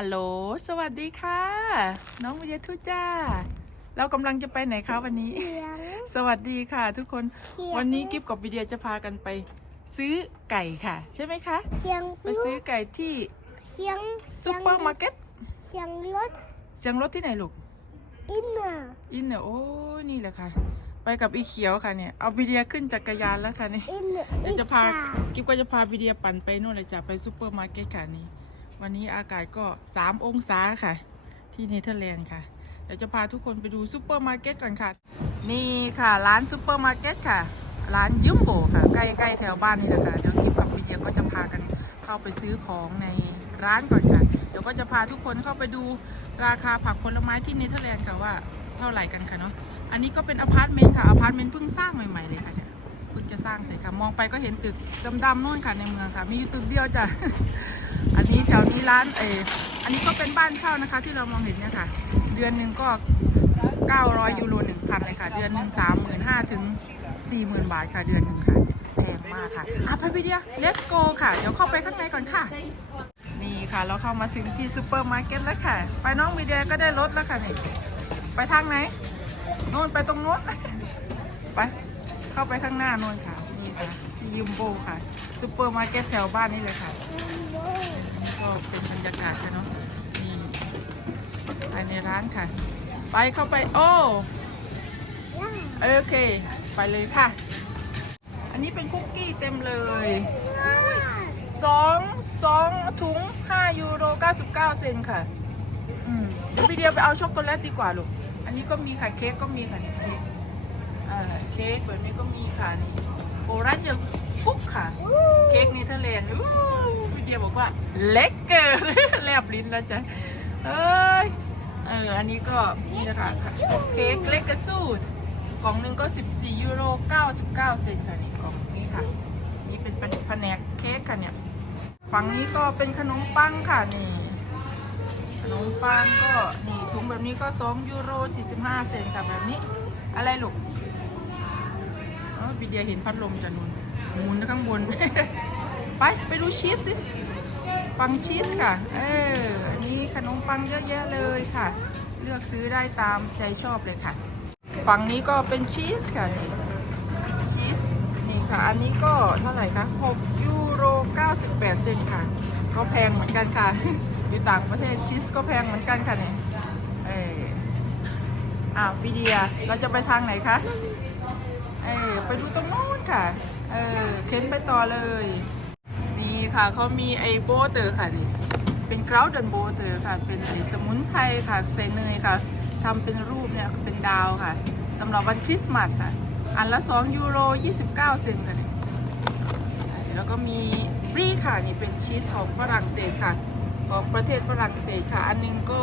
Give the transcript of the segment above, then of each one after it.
ฮัลโหล สวัสดีค่ะ น้องวิยาทุจ้า เรากำลังจะไปไหนคะวันนี้เสียงสวัสดีค่ะ ทุกคนเสียงวันนี้กิฟกับวิเดียจะพากันไป ซื้อไก่ค่ะ ใช่ไหมคะเสียงไปซื้อไก่ที่เสียงซูเปอร์มาร์เก็ตเสียงรถเสียงรถที่ไหนลูก อินน่ะอินเนี่ยโอ้ยนี่แหละค่ะ ไปกับอีเขียวค่ะเนี่ย เอาวิเดียขึ้นจักรยานแล้วค่ะนี่อินน่ะเดี๋ยวจะพาอิสตกิฟก็จะพาวิเดียปั่นไปนู่นเลยจ้ะไปซูเปอร์มาร์เก็ตค่ะนี่ วันนี้อากาศก็ 3 องศาค่ะ ที่เนเธอร์แลนด์ค่ะ เดี๋ยวจะพาทุกคนไปดูซูเปอร์มาร์เก็ตก่อนค่ะ นี่ค่ะร้านซูเปอร์มาร์เก็ตค่ะ ร้านยุมโบค่ะ ใกล้ๆแถวบ้านนี่แหละค่ะ เดี๋ยวกิฟกับวิเดียก็จะพากันเข้าไปซื้อของในร้านก่อนค่ะ เดี๋ยวก็จะพาทุกคนเข้าไปดูราคาผักผลไม้ที่เนเธอร์แลนด์ค่ะว่าเท่าไหร่กันค่ะเนาะ อันนี้ก็เป็นอพาร์ตเมนต์ค่ะ อพาร์ตเมนต์เพิ่งสร้างใหม่ๆเลยค่ะเนี่ย เพิ่งจะสร้างเสร็จค่ะ มองไปก็เห็นตึกดำๆนู่นค่ะในเมืองค่ะ มีอยู่ตึกเดียวจ้ะ อันนี้แถวนี้ร้านเอออันนี้ก็เป็นบ้านเช่านะคะ ที่เรามองเห็นเนี่ยค่ะ เดือนหนึ่งก็900ยูโร1,000เลยค่ะ เดือนหนึ่ง35,000ถึง40,000 บาทค่ะ เดือนหนึ่งค่ะแพงมากค่ะอะไปพี่เดีย let's go ค่ะ เดี๋ยวเข้าไปข้างในก่อนค่ะ นี่ค่ะ เราเข้ามาถึงที่ซูเปอร์มาร์เก็ตแล้วค่ะ ไปน้องมีเดียก็ได้รถแล้วค่ะนี่ ไปทางไหน โน่นไปตรงโน้น ไป เข้าไปข้างหน้าโน่นค่ะ นี่ค่ะที่ยูมโบค่ะซูเปอร์มาร์เก็ตแถวบ้านนี่เลยค่ะ ก็เป็นบรรยากาศค่ะเนาะนี่ภายในร้านค่ะ ไปเข้าไปโอ้โอเค ไปเลยค่ะ อันนี้เป็นคุกกี้เต็มเลยสองสองถุง5ยูโร99เซนค่ะ อืมเดี๋ยวพี่เดียวไปเอาช็อกโกแลตดีกว่าลูก อันนี้ก็มีค่ะเค้กก็มีค่ะนี่อ่าเค้กแบบนี้ก็มีค่ะนี่โอรันจะฟุกค่ะ เค้กเนเธอร์แลนด์อู้พี่ เดียบอกว่าเล็กเกินแลบลิ้นแล้วจ้ะเอ้ยเอออันนี้ก็นี่นะคะเค้กเล็กกระสูดกล่องหนึ่งก็ 14 ยูโร 99 เซนต์ค่ะนี่กล่องนี้ค่ะ นี่เป็นแผนกเค้กค่ะเนี่ยฝั่งนี้ก็เป็นขนมปังค่ะนี่ขนมปังก็นี่ถุงแบบนี้ก็ 2 ยูโร 45 เซนต์ค่ะแบบนี้ อะไรลูกอ๋อวิเดียเห็นพัดลมจะนุนหมุนข้างบน ไป ไปดูชีสสิ ปังชีสค่ะ เอออันนี้ขนมปังเยอะแยะเลยค่ะ เลือกซื้อได้ตามใจชอบเลยค่ะ ฝั่งนี้ก็เป็นชีสค่ะ ชีส นี่ค่ะ อันนี้ก็เท่าไหร่คะ6ยูโร 98 เซนค่ะ ก็แพงเหมือนกันค่ะ อยู่ต่างประเทศชีสก็แพงเหมือนกันค่ะเนี่ย เอออ้าววิเดีย เราจะไปทางไหนคะ เออ ไปดูตรงโน้นค่ะ เออ เข็นไปต่อเลย ค่ะเขามีไอโบเตอร์ค่ะนี่เป็นกราวดันโบเตอร์ค่ะ เป็นไอสมุนไพรค่ะใส่เนยค่ะทำเป็นรูปเนี่ยเป็นดาวค่ะสำหรับวันคริสต์มาสค่ะ อันละ 2 ยูโร 29 เซนค่ะนี่แล้วก็มีบรีค่ะนี่เป็นชีสของฝรั่งเศสค่ะ ของประเทศฝรั่งเศสค่ะ อันนึงก็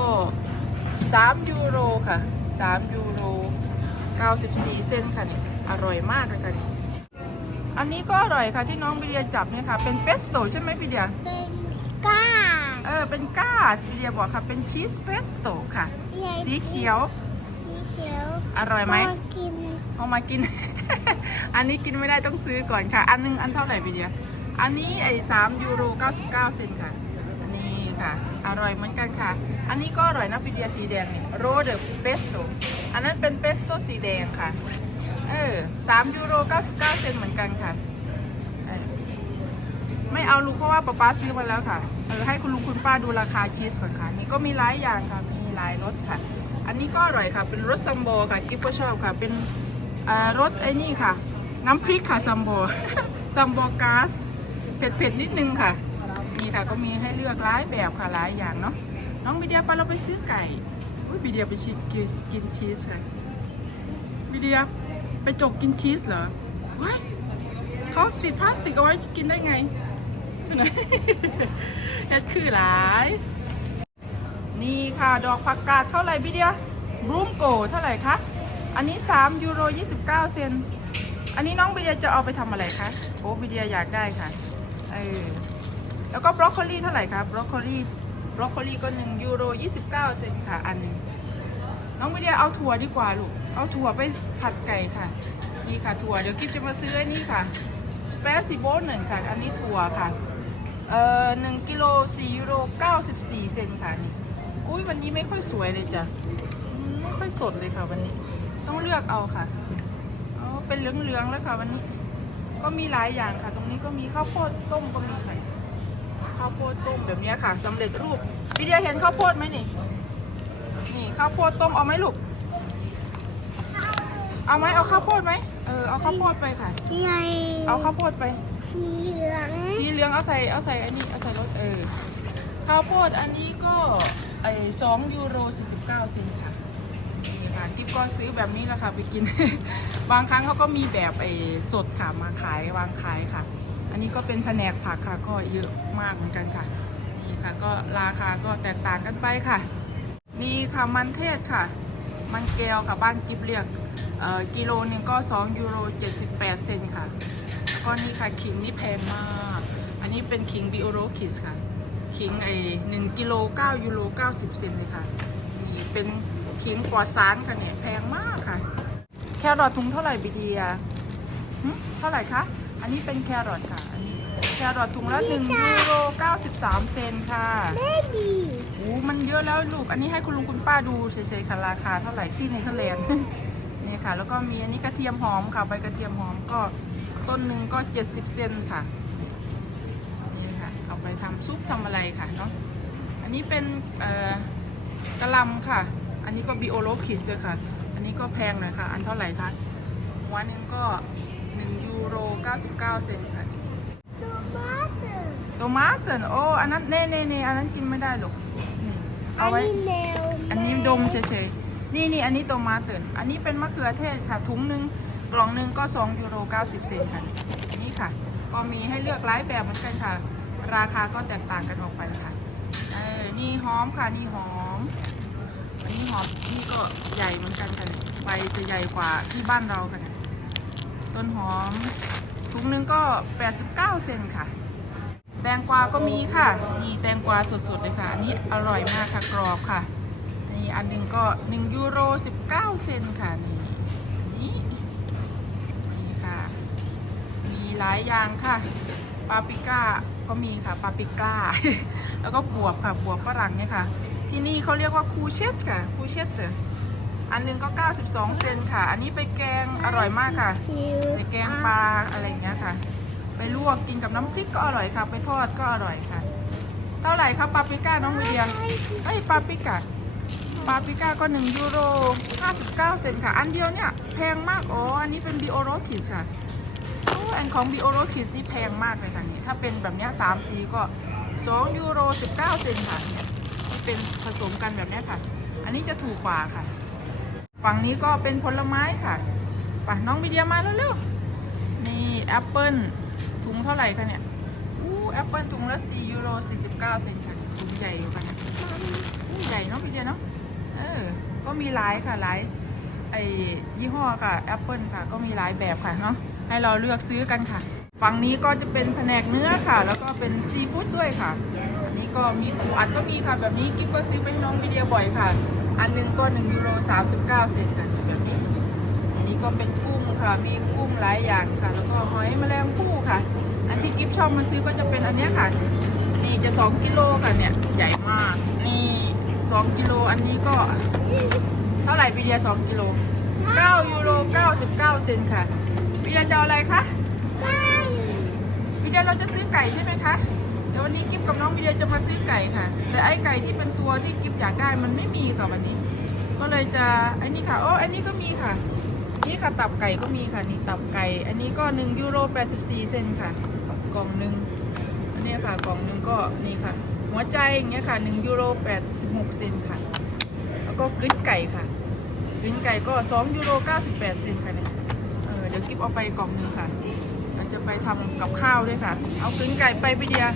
3 ยูโรค่ะ 3 ยูโร 94 เซนค่ะนี่อร่อยมากเลยค่ะนี่ อันนี้ก็อร่อยค่ะที่น้องวิเดียจับเนี่ยค่ะ เป็นเปสโต้ใช่ไหมวิเดียเป็นก้าเออเป็นก้าวิเดียบอกค่ะ เป็นชีสเปสโต้ค่ะ สีเขียว สีเขียวอร่อยไหมพกินเอามากิน อันนี้กินไม่ได้ต้องซื้อก่อนค่ะ อันนึงอันเท่าไหร่วิเดียอันนี้ไอ้สามยูโรเก้าสิบเก้าเซนต์ค่ะนี่ค่ะอร่อยเหมือนกันค่ะ อันนี้ก็อร่อยนะวิเดียสีแดงนี่โรเดอเปสโต้อันนั้นเป็นเปสโต้สีแดงค่ะเออสามยูโรเก้าสิบเก้าเซนเหมือนกันค่ะ ไม่เอาลูกเพราะว่าป๊าป๊าซื้อมาแล้วค่ะ เออให้คุณลุงคุณป้าดูราคาชีสก่อนค่ะ นี่ก็มีหลายอย่างค่ะ มีหลายรสค่ะ อันนี้ก็อร่อยค่ะ เป็นรสซัมโบค่ะ กิ๊บก็ชอบค่ะ เป็นรสไอ้นี่ค่ะ น้ำพริกค่ะซัมโบ ซัมโบก๊าซเผ็ดๆนิดนึงค่ะ นี่ค่ะก็มีให้เลือกหลายแบบค่ะหลายอย่างเนาะ น้องบีเดียไปเราไปซื้อไก่ อุ้ยบีเดียไปชิมกินชีสค่ะบีเดีย ไปจกกินชีสเหรอว้ายเขาติดพลาสติกเอาไว้กินได้ไงไหนเฮ็ดคือหลาย นี่ค่ะ ดอกผักกาดเท่าไหร่พี่เดียบรูมโกเท่าไหร่คะ อันนี้ 3 ยูโร 29 เซน อันนี้น้องบิเดียจะเอาไปทำอะไรคะ โอ้บิเดียอยากได้ค่ะ เออ แล้วก็บรอกโคลีเท่าไหร่คะ บรอกโคลี บรอกโคลีก็ 1 ยูโร 29 เซนค่ะ อันนึง น้องบิเดียเอาถั่วดีกว่าลูก เอาถั่วไปผัดไก่ค่ะ นี่ค่ะถั่ว เดี๋ยวกิ๊บจะมาซื้อไอ้นี่ค่ะสเปซิโบหนึ่งค่ะ อันนี้ถั่วค่ะ เอ่อหนึ่งกิโลสี่ยูโรเก้าสิบสี่เซนค่ะนี่อุ้ยวันนี้ไม่ค่อยสวยเลยจ้ะ ไม่ค่อยสดเลยค่ะวันนี้ ต้องเลือกเอาค่ะเอาเป็นเหลืองๆแล้วค่ะวันนี้ ก็มีหลายอย่างค่ะ ตรงนี้ก็มีข้าวโพดต้มก็มีค่ะข้าวโพดต้มแบบนี้ค่ะสำเร็จรูปพี่เดียเห็นข้าวโพดไหมนี่ ข้าวโพดต้มเอาไหมลูก เอาไหมเอาข้าวโพดไหมเออเอาข้าวโพดไปค่ะใหญ่เอาข้าวโพดไป สีเหลืองสีเหลืองเอาใส่เอาใส่อันนี้เอาใส่รถเออข้าวโพดอันนี้ก็ไอสองยูโรสี่สิบเก้าเซนต์ค่ะนี่ค่ะกิ๊บก็ซื้อแบบนี้แหละค่ะไปกิน บางครั้งเขาก็มีแบบไอสดค่ะมาขายวางขายค่ะ อันนี้ก็เป็นแผนกผักค่ะก็เยอะมากเหมือนกันค่ะนี่ค่ะก็ราคาก็แตกต่างกันไปค่ะ มีค่ะมันเทศค่ะ มันแก้วค่ะบ้านกิบเรียกเอ่อกิโลนึงก็ 2 ยูโร 78 เซนค่ะแล้วก็นี่ค่ะขิงนี่แพงมาก อันนี้เป็นขิงบิโอโรคิสค่ะ ขิงไอ้หนึ่งกิโล9ยูโร 90 เซนเลยค่ะนี่เป็นขิงปลอดสารค่ะเนี่ยแพงมากค่ะ แครอทถุงเท่าไหร่บิเดียหึเท่าไหร่คะ อันนี้เป็นแครอทค่ะ อันนี้ รอทถุงละ1ยูโร93เซนค่ะเบบีโอ้มันเยอะแล้วลูก อันนี้ให้คุณลุงคุณป้าดูเฉยๆค่ะราคาเท่าไหร่ที่เนเธอร์แลนด์นี่ค่ะ แล้วก็มีอันนี้กระเทียมหอมค่ะ ใบกระเทียมหอมก็ต้นหนึ่งก็70เซนค่ะนี่ค่ะ เอาไปทำซุปทำอะไรค่ะเนาะ อันนี้เป็นเอ่อกระหลำค่ะ อันนี้ก็บิโอโลคิสด้วยค่ะ อันนี้ก็แพงหน่อยค่ะ อันเท่าไหร่คะหัวหนึ่งก็1ยูโร99 เซนค่ะตัวมาเตอร์โตมาเตนโอ้อันนั้นเน่เน่เน่อันนั้นกินไม่ได้หรอกนี่เอาไว้นนี้แนวอันนี้ดมเฉยๆ นี่นี่อันนี้โตมาเตนอันนี้เป็นมะเขือเทศค่ะ ถุงหนึ่งกล่องหนึ่งก็2ยูโร90 เซนค่ะ นี่ค่ะ ก็มีให้เลือกหลายแบบเหมือนกันค่ะ ราคาก็แตกต่างกันออกไปค่ะ เออ นี่หอมค่ะ นี่หอม อันนี้หอม นี่ก็ใหญ่เหมือนกันค่ะใบจะใหญ่กว่าที่บ้านเราค่ะเนี่ยต้นหอม ถุงหนึ่งก็ 89 เซนค่ะ แตงกวาก็มีค่ะนี่แตงกวาสดๆเลยค่ะอันนี้อร่อยมากค่ะกรอบค่ะนี่อันหนึ่งก็1ยูโร19 เซนค่ะนี่นี่นี่ค่ะ มีหลายอย่างค่ะปาปริก้าก็มีค่ะปาปริก้าแล้วก็บวบค่ะบวบฝรั่งเนี่ยค่ะที่นี่เขาเรียกว่าคูเชตค่ะคูเชตอันหนึงก็ 92 เซนค่ะ อันนี้ไปแกงอร่อยมากค่ะชิวไปแกงปลาอะไรอย่างเงี้ยค่ะ ไปลวกกินกับน้ำพริกก็อร่อยค่ะ ไปทอดก็อร่อยค่ะ เท่าไหร่ครับปาปริก้าน้องวิเดียเอ้ยปาปริก้าปาปริก้าก็1ยูโร59 เซนค่ะ อันเดียวเนี่ยแพงมากอ้อันนี้เป็นบิโอโรคิสค่ะโอ้อันของบิโอโรคิสนี่แพงมากเลยค่ะนี่ถ้าเป็นแบบเนี้ยสามสีก็2ยูโร19 เซนค่ะเนี่ยที่เป็นผสมกันแบบนี้ค่ะ อันนี้จะถูกกว่าค่ะ ฝั่งนี้ก็เป็นผลไม้ค่ะไปน้องวิเดียมาแล้วเร็วๆ นี่แอปเปิล ถุงเท่าไหร่คะเนี่ยอู้แอปเปิลถุงละ4ยูโร49 เซนค่ะถุงใหญ่อยู่ค่ะเนี่ยนี่ใหญ่เนาะพี่เดียเนาะเออก็มีหลายค่ะหลายไอยี่ห้อค่ะแอปเปิลค่ะ ก็มีหลายแบบค่ะเนาะให้เราเลือกซื้อกันค่ะ ฝั่งนี้ก็จะเป็นแผนกเนื้อค่ะ แล้วก็เป็นซีฟู้ดด้วยค่ะ อันนี้ก็มีปูอัดก็มีค่ะ แบบนี้กิ๊บก็ซื้อไปให้น้องวิเดียบ่อยค่ะ อันหนึงก็1ยูโร39 เซนค่ะ ก็เป็นกุ้งค่ะ มีกุ้งหลายอย่างค่ะ แล้วก็หอยแมลงภู่ค่ะ อันที่กิฟชอบมาซื้อก็จะเป็นอันเนี้ยค่ะ นี่จะ 2 กิโลค่ะเนี่ย ใหญ่มาก นี่ 2 กิโล อันนี้ก็ เท่าไหร่ปีเดีย2กิโล 9 ยูโร 99 เซนค่ะปีเดียจะเอาอะไรคะใช่ปีเดียเราจะซื้อไก่ใช่ไหมคะเดี๋ยววันนี้กิฟกับน้องปีเดียจะมาซื้อไก่ค่ะ แต่ไอ้ไก่ที่เป็นตัวที่กิฟอยากได้มันไม่มีค่ะวันนี้ ก็เลยจะไอ้นี่ค่ะ โอ้อันนี้ก็มีค่ะนี่ ค่ะ ตับไก่ก็มีค่ะ นี่ตับไก่ อันนี้ก็1ยูโร84 เซนค่ะ กล่องหนึ่งอันนี้ค่ะ กล่องหนึ่งก็นี่ค่ะ หัวใจอย่างเงี้ยค่ะ1ยูโร86 เซนค่ะ แล้วก็กึ้นไก่ค่ะกึ้นไก่ก็2ยูโร98 เซนค่ะเนี่ยเออเดี๋ยวกิฟเอาไปกล่องหนึ่งค่ะเราจจะไปทำกับข้าวด้วยค่ะ เอากึ้นไก่ไปไปเดีย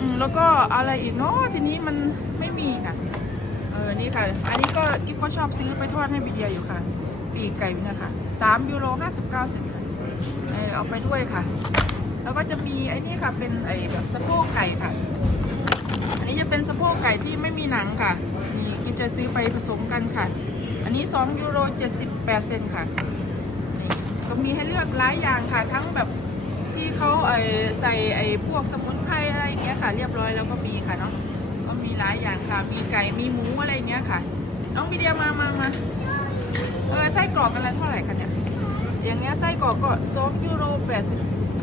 อืมแล้วก็อะไรอีกเนาะทีนี้มันไม่มีค่ะ เออ นี่ค่ะ อันนี้ก็กิ๊บก็ชอบซื้อไปทอดให้บีเดียอยู่ค่ะ ปีกไก่เนี่ยค่ะสามยูโรห้าสิบเก้าเซนค่ะเออเอาไปด้วยค่ะ แล้วก็จะมีไอ้นี่ค่ะเป็นไอ้แบบสะโพกไก่ค่ะ อันนี้จะเป็นสะโพกไก่ที่ไม่มีหนังค่ะนี่กิ๊บจะซื้อไปผสมกันค่ะ อันนี้2ยูโร78เซนค่ะก็มีให้เลือกหลายอย่างค่ะทั้งแบบที่เขาไอใส่ไอ้พวกสมุนไพรอะไรเงี้ยค่ะ เรียบร้อยแล้วก็มีค่ะเนาะก็มีหลายอย่างค่ะ มีไก่มีหมูอะไรเงี้ยค่ะ น้องวิเดียมามามา เออไส้กรอกอะไรเท่าไหร่คะเนี่ย อย่างเงี้ยไส้กรอกก็สองยูโรแปดสิบ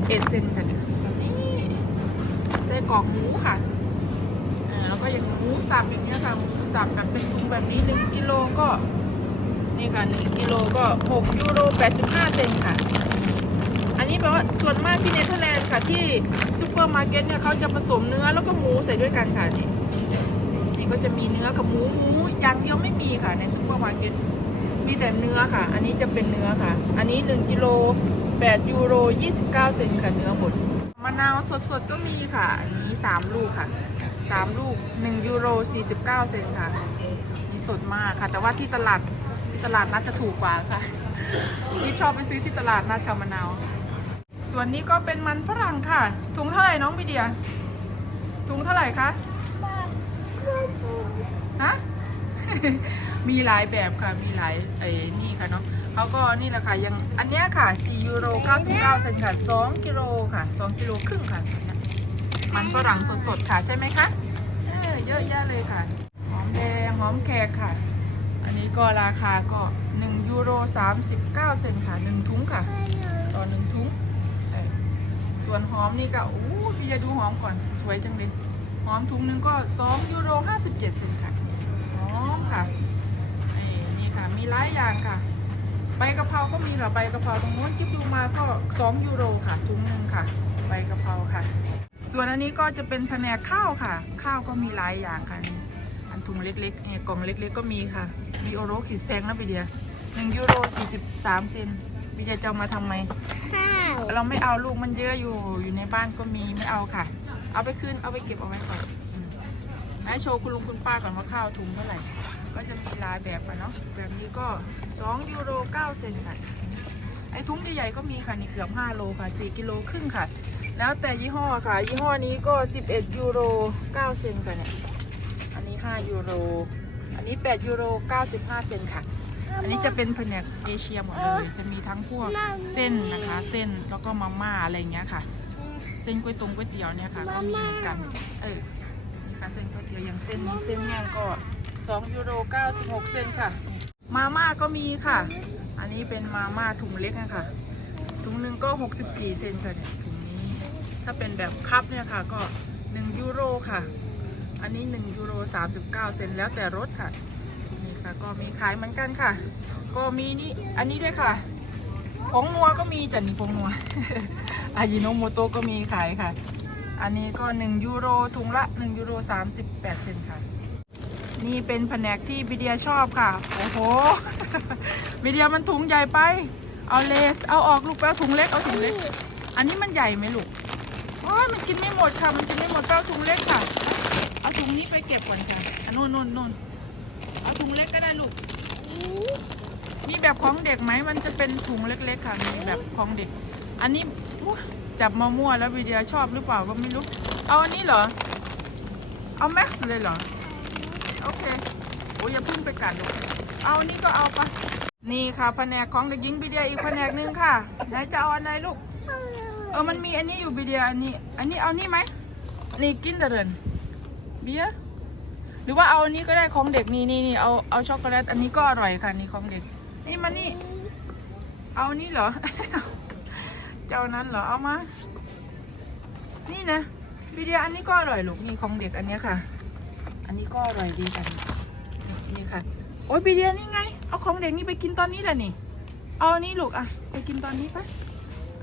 เอ็ดเซนค่ะเนี่ยนี่ไส้กรอกหมูค่ะเออแล้วก็อย่างหมูสับอย่างเงี้ยค่ะหมูสับแบบเป็นถุงแบบนี้หนึ่งกิโลก็นี่ค่ะ1กิโลก็6ยูโร85เซนค่ะ อันนี้แปลว่าส่วนมากที่เนเธอร์แลนด์ค่ะที่ซูเปอร์มาร์เก็ตเนี่ยเขาจะผสมเนื้อแล้วก็หมูใส่ด้วยกันค่ะนี่นี่ก็จะมีเนื้อกับหมูหมูอย่างเดียวไม่มีค่ะในซูเปอร์มาร์เก็ต มีแต่เนื้อค่ะ อันนี้จะเป็นเนื้อค่ะ อันนี้1กิโล8ยูโร29เซนค่ะเนื้อหมดมะนาวสดๆก็มีค่ะ อันนี้ 3 ลูกค่ะ 3 ลูก1ยูโร49เซนค่ะนี่สดมากค่ะ แต่ว่าที่ตลาดตลาดนัดจะถูกกว่าค่ะที่ชอบไปซื้อที่ตลาดนัดค่ะมะนาว ส่วนนี้ก็เป็นมันฝรั่งค่ะ ถุงเท่าไหร่น้องบิเดียถุงเท่าไหร่คะฮะ มีหลายแบบค่ะ มีหลายไอ้นี่ค่ะเนาะเขาก็นี่แหละค่ะยังอันเนี้ยค่ะ4ยูโร99เซนค่ะ 2 กิโลค่ะ 2 กิโลครึ่งค่ะ มันฝรั่งสดๆค่ะใช่ไหมคะ เออเยอะแยะเลยค่ะ หอมแดงหอมแขกค่ะ อันนี้ก็ราคาก็1ยูโร39 เซนค่ะ 1 ถุงค่ะ ต่อหนึ่งถุง ส่วนหอมนี่ก็อู้พี่จะดูหอมก่อนสวยจังเลย หอมถุงหนึ่งก็2ยูโร57 เซนค่ะ อมค่ะเอ้นี่ค่ะ มีหลายอย่างค่ะ ใบกะเพราก็มีค่ะใบกะเพราตรงนู้นกิ๊บดูมาก็2ยูโรค่ะถุงหนึ่งค่ะ ใบกะเพราค่ะ ส่วนอันนี้ก็จะเป็นแผนกข้าวค่ะ ข้าวก็มีหลายอย่างค่ะ อันถุงเล็กๆเนี่ยกล่องเล็ก ๆ ก็มีค่ะ มีโอโรคิสแพงนะพี่เดียหนึ่งยูโรสี่สิบสามเซนพี่เดียจะเอามาทำไมข้าวเราไม่เอาลูกมันเยอะอยู่อยู่ในบ้านก็มีไม่เอาค่ะ เอาไปคืนเอาไปเก็บเอาไว้ก่อน อืมให้โชว์คุณลุงคุณป้าก่อนว่าข้าวถุงเท่าไหร่ ก็จะมีหลายแบบอะเนาะ แบบนี้ก็ 2 ยูโร 9 เซนค่ะ ไอ้ถุงใหญ่ๆก็มีค่ะนี่เกือบ 5 โลค่ะ 4 กิโลครึ่งค่ะ แล้วแต่ยี่ห้อค่ะ ยี่ห้อนี้ก็ 11 ยูโร 9 เซนค่ะเนี่ย อันนี้ 5 ยูโร อันนี้ 8 ยูโร 95 เซนค่ะอันนี้จะเป็นแผนกเอเชียหมดเลย จะมีทั้งพวกเส้นนะคะ เส้นแล้วก็มาม่าอะไรเงี้ยค่ะ เส้นก๋วยตรงก๋วยเตี๋ยวเนี่ยค่ะก็มีเหมือนกัน เออ ค่ะเส้นก๋วยเตี๋ยวอย่างเส้นนี้เส้นแห้งก็2ยูโร96 เซนค่ะ มาม่าก็มีค่ะ อันนี้เป็นมาม่าถุงเล็กนะคะถุงหนึ่งก็ 64 เซนค่ะเนี่ยถุงนี้ ถ้าเป็นแบบคัพเนี่ยค่ะก็ 1 ยูโรค่ะ อันนี้ 1 ยูโร 39 เซนแล้วแต่รถค่ะนี่ค่ะ ก็มีขายเหมือนกันค่ะ ก็มีนี่อันนี้ด้วยค่ะผงนัวก็มีจันนี่ผงนัวอายิโนโมโตะก็มีขายค่ะ อันนี้ก็ 1 ยูโรถุงละ 1 ยูโร 38 เซนค่ะ นี่เป็นแผนกที่บิเดียชอบค่ะ โอ้โห บิเดียมันถุงใหญ่ไป เอาเลส เอาออกลูกแป้วถุงเล็ก เอาถุงเล็ก อันนี้มันใหญ่ไหมลูกโอ้ยมันกินไม่หมดค่ะ มันกินไม่หมดแป้วถุงเล็กค่ะ เอาถุงนี้ไปเก็บก่อนค่ะอันนู้นนู้นนู้นเอาถุงเล็กก็ได้ลูกมีแบบของเด็กไหม มันจะเป็นถุงเล็กๆค่ะ มีแบบของเด็ก อันนี้ จับมามั่วแล้ววิดีโอชอบหรือเปล่าก็ไม่รู้ เอาอันนี้เหรอ เอาแม็กซ์เลยเหรอ โอเค โอ้ยอย่าพึ่งไปกัดลูเอาอันนี้ก็เอาไปนี่ค่ะแผนกของเด็กหญิงบิเดียอีกแผนกหนึ่งค่ะไหนจะเอาอันไหนลูก เออมันมีอันนี้อยู่บิเดียอันนี้ อันนี้เอานี่ไหมนี่กินเดรนเบียร์หรือว่าเอาอันนี้ก็ได้ของเด็กนี่นี่นี่เอาเอาช็อกโกแลตอันนี้ก็อร่อยค่ะนี่ของเด็ก นี่มานี่ เอาอันนี้เหรอ เจ้านั้นเหรอเอามา นี่นะวิเดียอันนี้ก็อร่อยลูกนี่ของเด็กอันนี้ค่ะ อันนี้ก็อร่อยดีค่ะนี่ค่ะ โอ้ยวิเดียนี่ไง เอาของเด็กนี่ไปกินตอนนี้แหละนี่ เอาอันนี้ลูกอะไปกินตอนนี้ปะ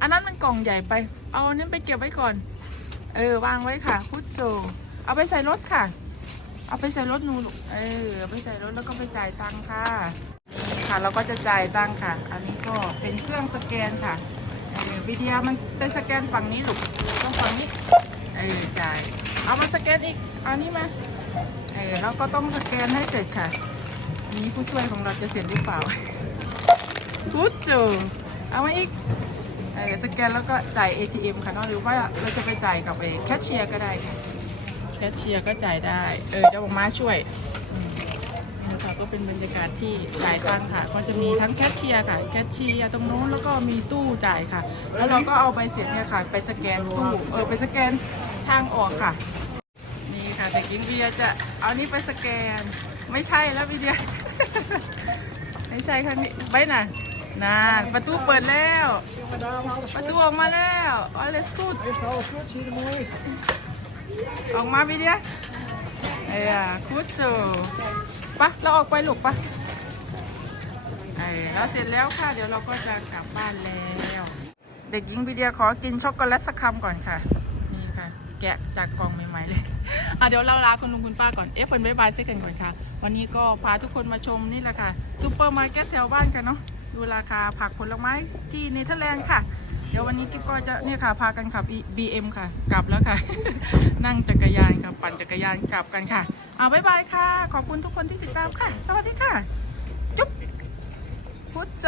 อันนั้นมันกล่องใหญ่ไป เอาอันนี้ไปเก็บไว้ก่อน เออวางไว้ค่ะพุทโจ เอาไปใส่รถค่ะ เอาไปใส่รถนูลูกเออเอาไปใส่รถแล้วก็ไปจ่ายตังค่ะ ค่ะเราก็จะจ่ายตังค่ะ อันนี้ก็เป็นเครื่องสแกนค่ะ วิดีโอมันเป็นสแกนฝั่งนี้ลูกต้องฝั่งนี้ เออจ่าย เอามาสแกนอีก เอานี่มา เออแล้วก็ต้องสแกนให้เสร็จค่ะ นี้ผู้ช่วยของเราจะเสร็จหรือเปล่าพุทโจเอามาอีก เออสแกนแล้วก็จ่าย ATM ค่ะเนอะหรือว่าเราจะไปจ่ายกับไอ้แคชเชียร์ก็ได้ค่ะ แคชเชียร์ก็จ่ายได้ เออเดี๋ยวผมมาช่วย ก็เป็นบรรยากาศที่หลายตันค่ะ ก็จะมีทั้งแคชเชียร์ค่ะ แคชเชียร์ตรงโน้นแล้วก็มีตู้จ่ายค่ะ แล้วเราก็เอาใบเสร็จเนี่ยค่ะ ไปสแกนตู้เออไปสแกนทางออกค่ะ นี่ค่ะแต่กิงเบียจะเอานี้ไปสแกน ไม่ใช่แล้วพี่เดียไม่ใช่ค่ะนี่ใบน่ะนาประตูเปิดแล้ว ประตูออกมาแล้วออ let's go ออกมาพี่เดียเอ้ยคูดจู ปะเราออกไปลูกปะไอ้เราเสร็จแล้วค่ะ เดี๋ยวเราก็จะกลับบ้านแล้ว เด็กหญิงพี่เดียขอกินช็อกโกแลตสักคำก่อนค่ะ นี่ค่ะ แกะจากกล่องใหม่ๆเลย อะเดี๋ยวเราลาคุณลุงคุณป้าก่อน เอฟเฟินบายบายเซ็กันก่อนค่ะ วันนี้ก็พาทุกคนมาชมนี่แหละค่ะซูเปอร์มาร์เก็ตแถวบ้านกันเนาะ ดูราคาผักผลไม้ที่เนเธอร์แลนด์ค่ะเดี๋ยววันนี้กิ๊บก็จะเนี่ยค่ะพากันขับ BM ค่ะ กลับแล้วค่ะ นั่งจักรยานค่ะ ปั่นจักรยานกลับกันค่ะ อ่าบายบายค่ะ ขอบคุณทุกคนที่ติดตามค่ะ สวัสดีค่ะ จุ๊บพุทโจ